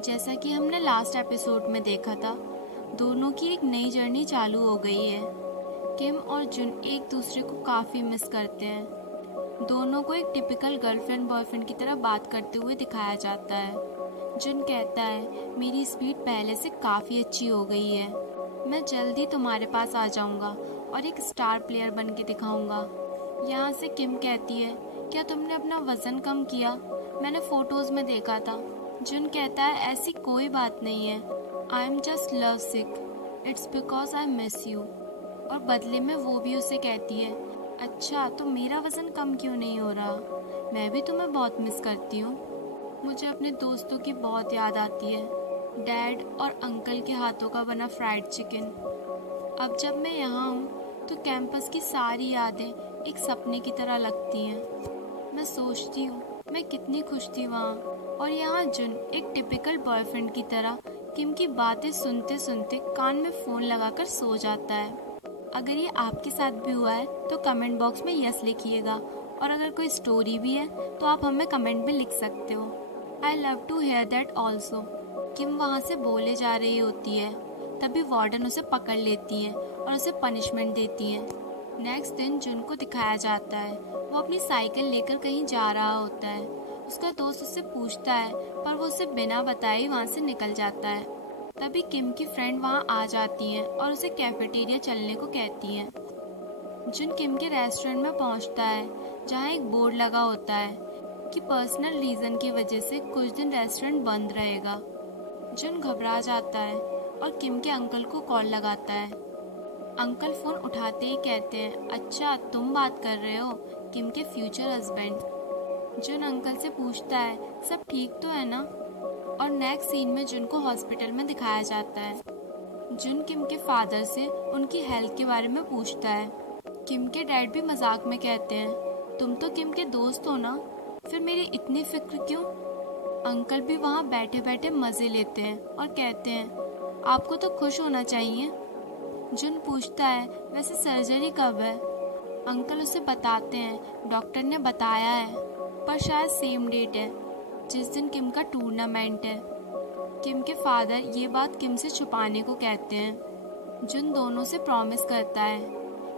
जैसा कि हमने लास्ट एपिसोड में देखा था, दोनों की एक नई जर्नी चालू हो गई है। किम और जुन एक दूसरे को काफ़ी मिस करते हैं। दोनों को एक टिपिकल गर्लफ्रेंड बॉयफ्रेंड की तरह बात करते हुए दिखाया जाता है। जुन कहता है, मेरी स्पीड पहले से काफ़ी अच्छी हो गई है। मैं जल्दी तुम्हारे पास आ जाऊंगा और एक स्टार प्लेयर बन के दिखाऊंगा। यहाँ से किम कहती है, क्या तुमने अपना वज़न कम किया? मैंने फ़ोटोज़ में देखा था। जुन कहता है, ऐसी कोई बात नहीं है। I am just love sick, it's because I miss you. और बदले में वो भी उसे कहती है, अच्छा तो मेरा वज़न कम क्यों नहीं हो रहा? मैं भी तुम्हें बहुत मिस करती हूँ। मुझे अपने दोस्तों की बहुत याद आती है, डैड और अंकल के हाथों का बना फ्राइड चिकन। अब जब मैं यहाँ हूँ तो कैंपस की सारी यादें एक सपने की तरह लगती हैं। मैं सोचती हूँ मैं कितनी खुश थी वहाँ, और यहाँ जुन एक टिपिकल बॉयफ्रेंड की तरह किम की बातें सुनते सुनते कान में फ़ोन लगाकर सो जाता है। अगर ये आपके साथ भी हुआ है तो कमेंट बॉक्स में यस लिखिएगा, और अगर कोई स्टोरी भी है तो आप हमें कमेंट में लिख सकते हो। I love to hear that also. Kim वहाँ से बोले जा रही होती है, तभी वार्डन उसे पकड़ लेती है और उसे पनिशमेंट देती है। नेक्स्ट दिन जुन को दिखाया जाता है, वो अपनी साइकिल लेकर कहीं जा रहा होता है। उसका दोस्त उससे पूछता है, पर वो उसे बिना बताए वहाँ से निकल जाता है। तभी किम की फ्रेंड वहाँ आ जाती है और उसे कैफेटेरिया चलने को कहती है। जुन किम के रेस्टोरेंट में पहुँचता है, जहाँ एक बोर्ड लगा होता है कि पर्सनल रीज़न की वजह से कुछ दिन रेस्टोरेंट बंद रहेगा। जुन घबरा जाता है और किम के अंकल को कॉल लगाता है। अंकल फ़ोन उठाते ही कहते हैं, अच्छा तुम बात कर रहे हो, किम के फ्यूचर हस्बैंड। जुन अंकल से पूछता है, सब ठीक तो है ना? और नेक्स्ट सीन में जुन को हॉस्पिटल में दिखाया जाता है। जुन किम के फादर से उनकी हेल्थ के बारे में पूछता है। किम के डैड भी मजाक में कहते हैं, तुम तो किम के दोस्त हो ना, फिर मेरी इतनी फिक्र क्यों? अंकल भी वहाँ बैठे बैठे मज़े लेते हैं और कहते हैं, आपको तो खुश होना चाहिए। जुन पूछता है, वैसे सर्जरी कब है? अंकल उसे बताते हैं, डॉक्टर ने बताया है, पर शायद सेम डेट है जिस दिन किम का टूर्नामेंट है। किम के फादर ये बात किम से छुपाने को कहते हैं। जुन दोनों से प्रॉमिस करता है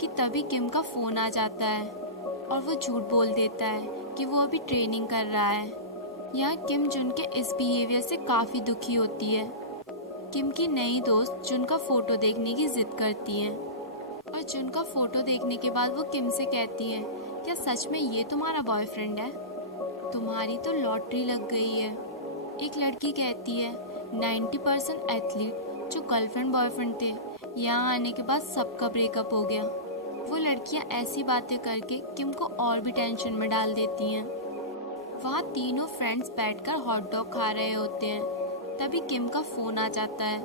कि तभी किम का फ़ोन आ जाता है और वो झूठ बोल देता है कि वो अभी ट्रेनिंग कर रहा है। यहाँ किम जुन के इस बिहेवियर से काफ़ी दुखी होती है। किम की नई दोस्त जुन का फ़ोटो देखने की ज़िद करती है, और जुन का फ़ोटो देखने के बाद वो किम से कहती है, क्या सच में ये तुम्हारा बॉयफ्रेंड है? तुम्हारी तो लॉटरी लग गई है। एक लड़की कहती है, 90% एथलीट जो गर्लफ्रेंड बॉयफ्रेंड थे, यहाँ आने के बाद सबका ब्रेकअप हो गया। वो लड़कियाँ ऐसी बातें करके किम को और भी टेंशन में डाल देती हैं। वहाँ तीनों फ्रेंड्स बैठकर हॉट डॉग खा रहे होते हैं। तभी किम का फ़ोन आ जाता है।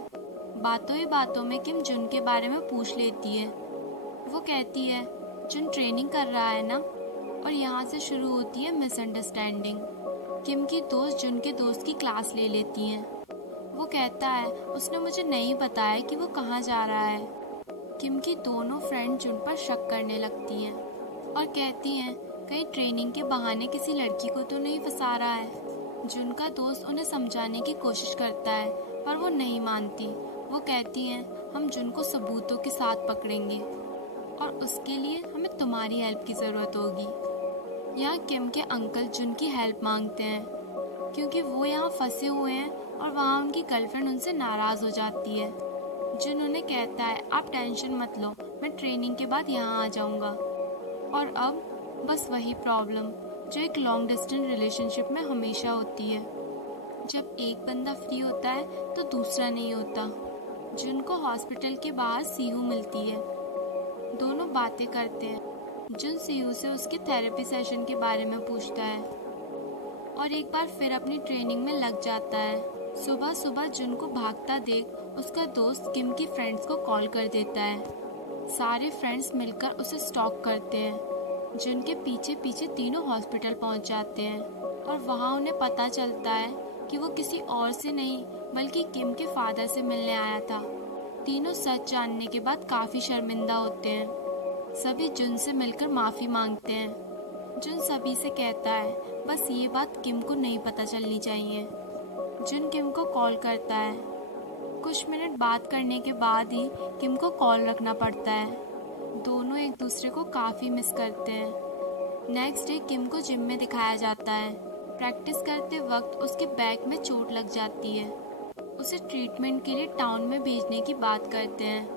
बातों ही बातों में किम जुन के बारे में पूछ लेती है। वो कहती है, जुन ट्रेनिंग कर रहा है ना? और यहाँ से शुरू होती है मिसअंडरस्टैंडिंग। किम की दोस्त जुन के दोस्त की क्लास ले लेती हैं। वो कहता है, उसने मुझे नहीं बताया कि वो कहाँ जा रहा है। किम की दोनों फ्रेंड जुन पर शक करने लगती हैं और कहती हैं, कहीं ट्रेनिंग के बहाने किसी लड़की को तो नहीं फंसा रहा है। जुन का दोस्त उन्हें समझाने की कोशिश करता है, पर वो नहीं मानती। वो कहती हैं, हम जुन को सबूतों के साथ पकड़ेंगे और उसके लिए हमें तुम्हारी हेल्प की ज़रूरत होगी। यहाँ किम के अंकल जुन की हेल्प मांगते हैं, क्योंकि वो यहाँ फंसे हुए हैं और वहाँ उनकी गर्लफ्रेंड उनसे नाराज़ हो जाती है। जुन उन्हें कहता है, आप टेंशन मत लो, मैं ट्रेनिंग के बाद यहाँ आ जाऊँगा। और अब बस वही प्रॉब्लम जो एक लॉन्ग डिस्टेंस रिलेशनशिप में हमेशा होती है, जब एक बंदा फ्री होता है तो दूसरा नहीं होता। जुन को हॉस्पिटल के बाहर सीहू मिलती है। दोनों बातें करते हैं। जुन सीहू से उसके थेरेपी सेशन के बारे में पूछता है और एक बार फिर अपनी ट्रेनिंग में लग जाता है। सुबह सुबह जुन को भागता देख उसका दोस्त किम की फ्रेंड्स को कॉल कर देता है। सारे फ्रेंड्स मिलकर उसे स्टॉक करते हैं। जुन के पीछे पीछे तीनों हॉस्पिटल पहुंच जाते हैं और वहां उन्हें पता चलता है कि वो किसी और से नहीं बल्कि किम के फादर से मिलने आया था। तीनों सच जानने के बाद काफ़ी शर्मिंदा होते हैं। सभी जुन से मिलकर माफ़ी मांगते हैं। जुन सभी से कहता है, बस ये बात किम को नहीं पता चलनी चाहिए। जुन किम को कॉल करता है। कुछ मिनट बात करने के बाद ही किम को कॉल रखना पड़ता है। दोनों एक दूसरे को काफ़ी मिस करते हैं। नेक्स्ट डे किम को जिम में दिखाया जाता है। प्रैक्टिस करते वक्त उसके बैक में चोट लग जाती है। उसे ट्रीटमेंट के लिए टाउन में भेजने की बात करते हैं,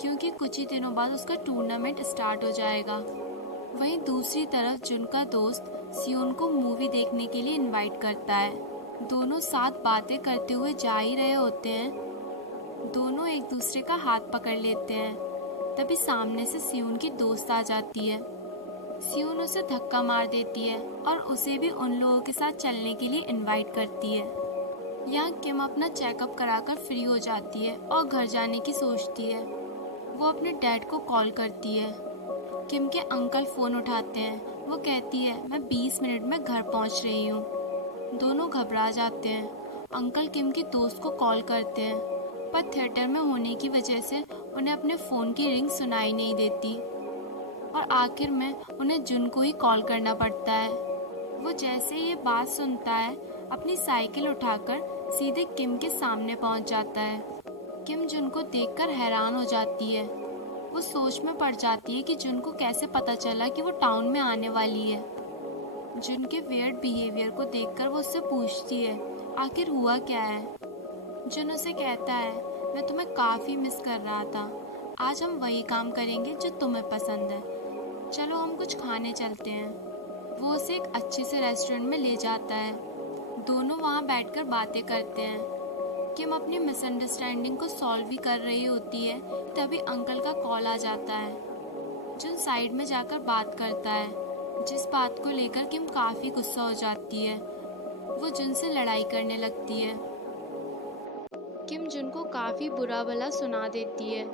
क्योंकि कुछ ही दिनों बाद उसका टूर्नामेंट स्टार्ट हो जाएगा। वहीं दूसरी तरफ जुन का दोस्त सियोन को मूवी देखने के लिए इनवाइट करता है। दोनों साथ बातें करते हुए जा ही रहे होते हैं। दोनों एक दूसरे का हाथ पकड़ लेते हैं। तभी सामने से सियोन की दोस्त आ जाती है। सियोन उसे धक्का मार देती है और उसे भी उन लोगों के साथ चलने के लिए इनवाइट करती है। यहाँ किम अपना चेकअप कराकर फ्री हो जाती है और घर जाने की सोचती है। वो अपने डैड को कॉल करती है। किम के अंकल फ़ोन उठाते हैं। वो कहती है, मैं 20 मिनट में घर पहुँच रही हूँ। दोनों घबरा जाते हैं। अंकल किम की दोस्त को कॉल करते हैं, पर थिएटर में होने की वजह से उन्हें अपने फ़ोन की रिंग सुनाई नहीं देती और आखिर में उन्हें जुन को ही कॉल करना पड़ता है। वो जैसे ही ये बात सुनता है, अपनी साइकिल उठाकर सीधे किम के सामने पहुंच जाता है। किम जुन को देखकर हैरान हो जाती है। वो सोच में पड़ जाती है कि जुन को कैसे पता चला कि वो टाउन में आने वाली है। जुन के वियर्ड बिहेवियर को देखकर वो उससे पूछती है, आखिर हुआ क्या है। जुन उसे कहता है, मैं तुम्हें काफ़ी मिस कर रहा था। आज हम वही काम करेंगे जो तुम्हें पसंद है। चलो हम कुछ खाने चलते हैं। वो उसे एक अच्छे से रेस्टोरेंट में ले जाता है। दोनों वहाँ बैठकर बातें करते हैं। किम अपनी मिसअंडरस्टैंडिंग को सॉल्व भी कर रही होती है, तभी अंकल का कॉल आ जाता है। जुन साइड में जाकर बात करता है, जिस बात को लेकर किम काफ़ी गुस्सा हो जाती है। वो जुन से लड़ाई करने लगती है। किम जुन को काफ़ी बुरा भला सुना देती है।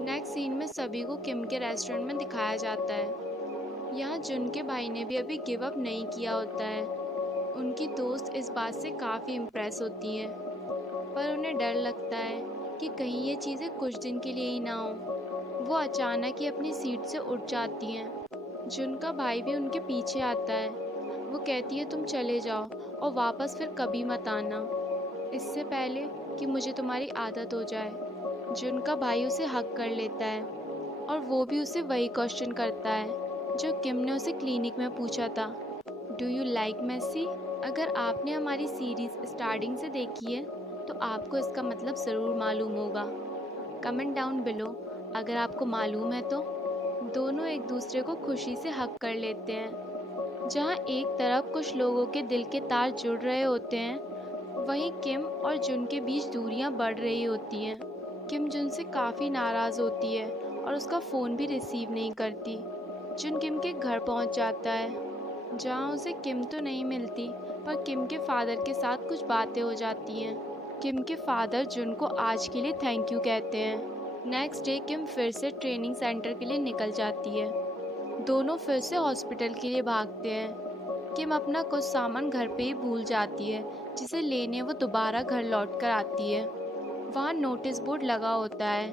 नेक्स्ट सीन में सभी को किम के रेस्टोरेंट में दिखाया जाता है। यहाँ जुन के भाई ने भी अभी गिव अप नहीं किया होता है। उनकी दोस्त इस बात से काफ़ी इम्प्रेस होती हैं, पर उन्हें डर लगता है कि कहीं ये चीज़ें कुछ दिन के लिए ही ना हो। वो अचानक ही अपनी सीट से उठ जाती हैं। जुन का भाई भी उनके पीछे आता है। वो कहती है, तुम चले जाओ और वापस फिर कभी मत आना, इससे पहले कि मुझे तुम्हारी आदत हो जाए। जुन का भाई उसे हक कर लेता है और वो भी उसे वही क्वेश्चन करता है जो किम ने उसे क्लिनिक में पूछा था, डू यू लाइक मेसी? अगर आपने हमारी सीरीज़ स्टार्टिंग से देखी है तो आपको इसका मतलब ज़रूर मालूम होगा। कमेंट डाउन बिलो अगर आपको मालूम है तो। दोनों एक दूसरे को खुशी से हक कर लेते हैं। जहाँ एक तरफ कुछ लोगों के दिल के तार जुड़ रहे होते हैं, वहीं किम और जुन के बीच दूरियां बढ़ रही होती हैं। किम जुन से काफ़ी नाराज़ होती है और उसका फ़ोन भी रिसीव नहीं करती। जुन किम के घर पहुंच जाता है, जहां उसे किम तो नहीं मिलती, पर किम के फादर के साथ कुछ बातें हो जाती हैं। किम के फादर जुन को आज के लिए थैंक यू कहते हैं। नेक्स्ट डे किम फिर से ट्रेनिंग सेंटर के लिए निकल जाती है। दोनों फिर से हॉस्पिटल के लिए भागते हैं। किम अपना कुछ सामान घर पे ही भूल जाती है, जिसे लेने वो दोबारा घर लौट कर आती है। वहाँ नोटिस बोर्ड लगा होता है।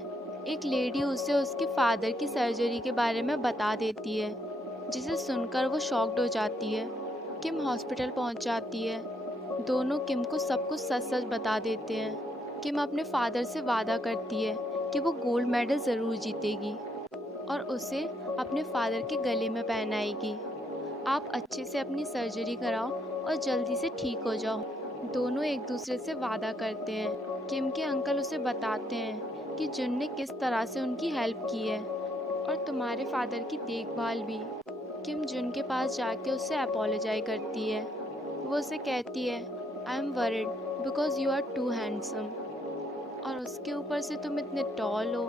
एक लेडी उसे उसके फादर की सर्जरी के बारे में बता देती है, जिसे सुनकर वो शॉक्ड हो जाती है। किम हॉस्पिटल पहुँच जाती है। दोनों किम को सब कुछ सच सच बता देते हैं। किम अपने फादर से वादा करती है कि वो गोल्ड मेडल ज़रूर जीतेगी और उसे अपने फादर के गले में पहनाएगी। आप अच्छे से अपनी सर्जरी कराओ और जल्दी से ठीक हो जाओ। दोनों एक दूसरे से वादा करते हैं। किम के अंकल उसे बताते हैं कि जुन ने किस तरह से उनकी हेल्प की है और तुम्हारे फादर की देखभाल भी। किम जुन के पास जाके उससे अपोलोजाइज करती है। वो उसे कहती है, I am worried because you are too handsome, और उसके ऊपर से तुम इतने टॉल हो,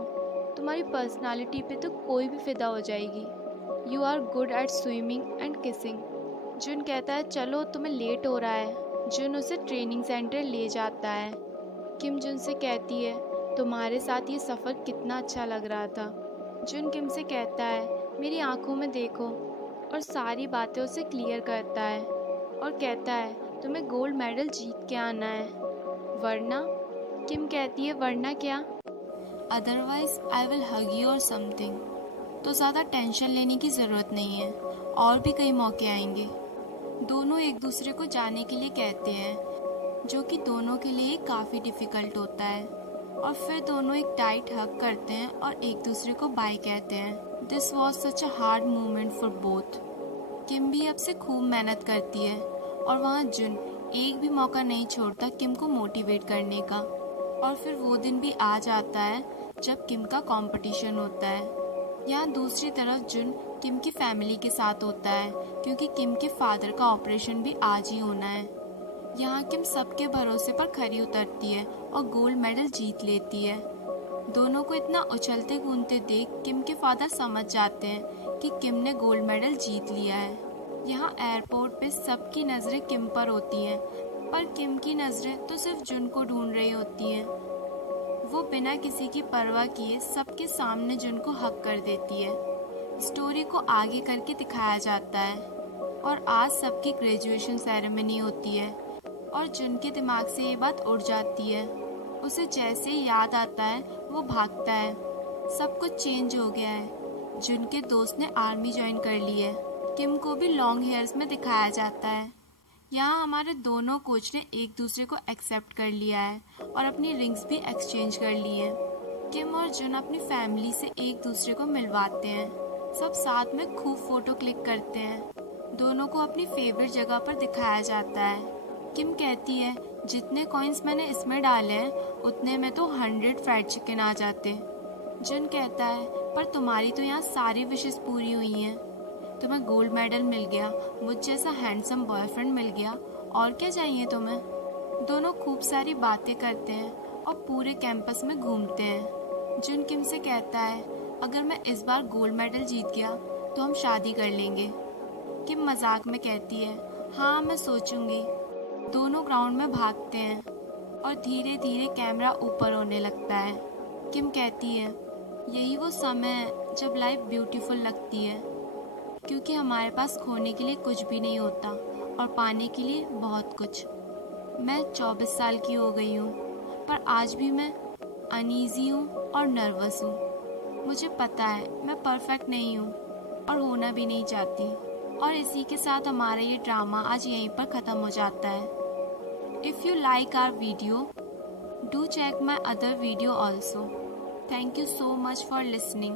तुम्हारी पर्सनालिटी पे तो कोई भी फिदा हो जाएगी। You are good at swimming and kissing. Jun कहता है, चलो तुम्हें लेट हो रहा है। जुन उसे ट्रेनिंग सेंटर ले जाता है। किम जुन से कहती है, तुम्हारे साथ ये सफ़र कितना अच्छा लग रहा था। जुन किम से कहता है, मेरी आंखों में देखो, और सारी बातें उसे क्लियर करता है और कहता है, तुम्हें गोल्ड मेडल जीत के आना है, वरना। किम कहती है, वरना क्या? Otherwise I will hug you और समथिंग। तो ज़्यादा टेंशन लेने की ज़रूरत नहीं है, और भी कई मौके आएंगे। दोनों एक दूसरे को जाने के लिए कहते हैं। जो कि दोनों के लिए काफ़ी डिफ़िकल्ट होता है। और फिर दोनों एक टाइट हग करते हैं और एक दूसरे को बाय कहते हैं। This was such a hard moment for both. Kim भी अब से खूब मेहनत करती है और वहाँ जुन एक भी मौका नहीं छोड़ता किम को मोटिवेट करने का। और फिर वो दिन भी आ जाता है जब किम का कंपटीशन होता है। यहाँ दूसरी तरफ जुन किम की फैमिली के साथ होता है क्योंकि किम के फादर का ऑपरेशन भी आज ही होना है। यहाँ किम सबके भरोसे पर खरी उतरती है और गोल्ड मेडल जीत लेती है। दोनों को इतना उछलते कूदते देख किम के फादर समझ जाते हैं कि किम ने गोल्ड मेडल जीत लिया है। यहाँ एयरपोर्ट पे सबकी नज़रें किम पर होती हैं, पर किम की नज़रें तो सिर्फ जुन को ढूंढ रही होती हैं। वो बिना किसी की परवाह किए सबके सामने जुन को हक कर देती है। स्टोरी को आगे करके दिखाया जाता है और आज सबकी ग्रेजुएशन सेरेमनी होती है और जुन के दिमाग से ये बात उड़ जाती है। उसे जैसे ही याद आता है वो भागता है। सब कुछ चेंज हो गया है। जुन के दोस्त ने आर्मी ज्वाइन कर ली है। किम को भी लॉन्ग हेयर्स में दिखाया जाता है। यहाँ हमारे दोनों कोच ने एक दूसरे को एक्सेप्ट कर लिया है और अपनी रिंग्स भी एक्सचेंज कर ली है। किम और जुन अपनी फैमिली से एक दूसरे को मिलवाते हैं। सब साथ में खूब फोटो क्लिक करते हैं। दोनों को अपनी फेवरेट जगह पर दिखाया जाता है। किम कहती है जितने कॉइन्स मैंने इसमें डाले हैं उतने में तो 100 फ्राइड चिकन आ जाते। जुन कहता है पर तुम्हारी तो यहाँ सारी विशेस पूरी हुई हैं। तुम्हें गोल्ड मेडल मिल गया, मुझ जैसा हैंडसम बॉयफ्रेंड मिल गया, और क्या चाहिए तुम्हें। दोनों खूब सारी बातें करते हैं और पूरे कैंपस में घूमते हैं। जुन किम से कहता है अगर मैं इस बार गोल्ड मेडल जीत गया तो हम शादी कर लेंगे। किम मजाक में कहती है हाँ मैं सोचूंगी। दोनों ग्राउंड में भागते हैं और धीरे धीरे कैमरा ऊपर होने लगता है। किम कहती है यही वो समय है जब लाइफ ब्यूटीफुल लगती है, क्योंकि हमारे पास खोने के लिए कुछ भी नहीं होता और पाने के लिए बहुत कुछ। मैं 24 साल की हो गई हूँ, पर आज भी मैं अनईजी हूँ और नर्वस हूँ। मुझे पता है मैं परफेक्ट नहीं हूँ और होना भी नहीं चाहती। और इसी के साथ हमारा ये ड्रामा आज यहीं पर ख़त्म हो जाता है। If you like our video, do check my other video also. Thank you so much for listening.